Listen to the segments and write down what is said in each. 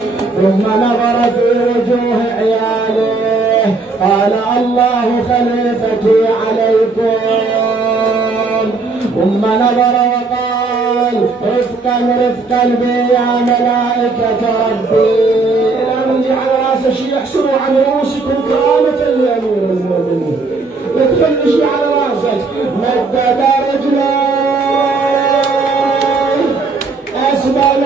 ثم نظر في وجوه عياله قال الله خليفتي عليكم. ثم نظر وقال رفقا رفقا بي يا ملائكة ربي. إلى من جعل راس الشيء يحسروا عن رؤوسكم كرامة لأمير المؤمنين. يدخل شيء على راسك. مدد رجلين أسبل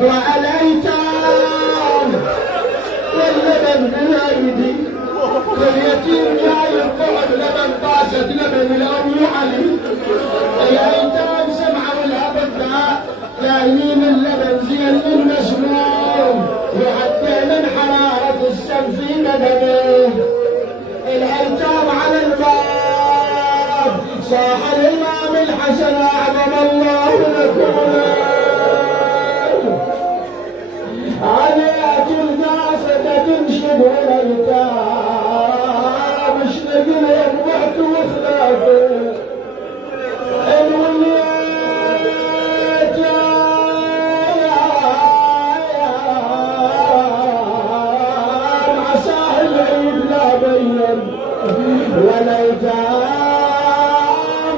والأيتام واللبن من أيدي اليتيم جاي القعد لبن طاسة لبن لأبو علي. الأيتام سمعوا الأبداء جايين اللبن زين المسموم وحتى من حرارة الشمس في بدنه. الأيتام على الباب صاح الإمام الحسن أعظم الله لكم عليك الناس تنشد والأيتام اشتق لهم وقت وخلافه. الوليات عساه العيد لا بين والأيتام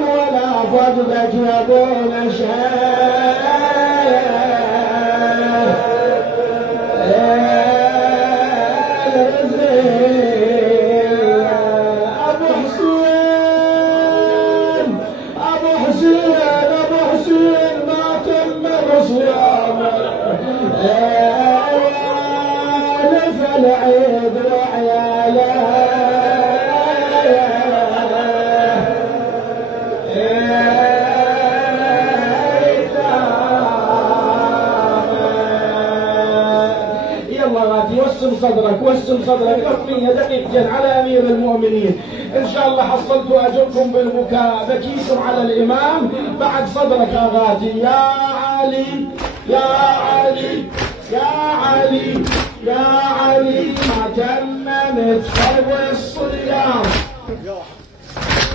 ولا فضلك يبون شيء. العيد وعياله يلا غاتي وسم صدرك وسم صدرك. رقمية دقيقتين على أمير المؤمنين. إن شاء الله حصلتوا أجركم بالبكاء بكيتم على الإمام بعد صدرك يا غاتي. يا علي يا علي يا علي يا علي ما تممت فرض الصيام.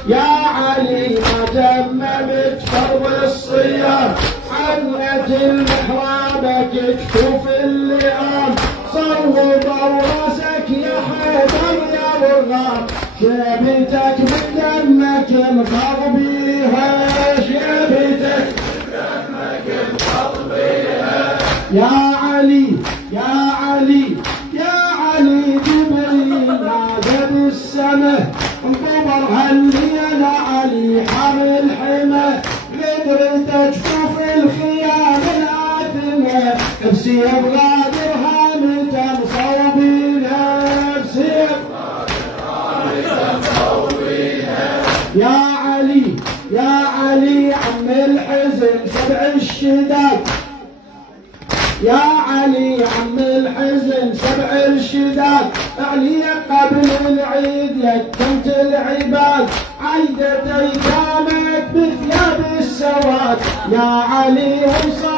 يا علي ما تممت فرض الصيام. عنت المحرابك اكتف اللئام. صوب راسك يا حيدر يا برغام. شبتك بدمك انفض بيها. شبتك بدمك انفض بيها. يا علي يا علي يا علي جبريل نادى بالسماء انظر هل يا علي حمل حمى. قدرتك شوف الخيام الآثمة بسيف غادر هامة مصوبينها. بسيف غادر مصوبينها. يا علي يا علي عم الحزن سبع الشداد. يا علي عم الحزن سبع الشداد. علي قبل العيد يتمت العباد. عيدت ايتامك بثياب السواد. يا علي وصال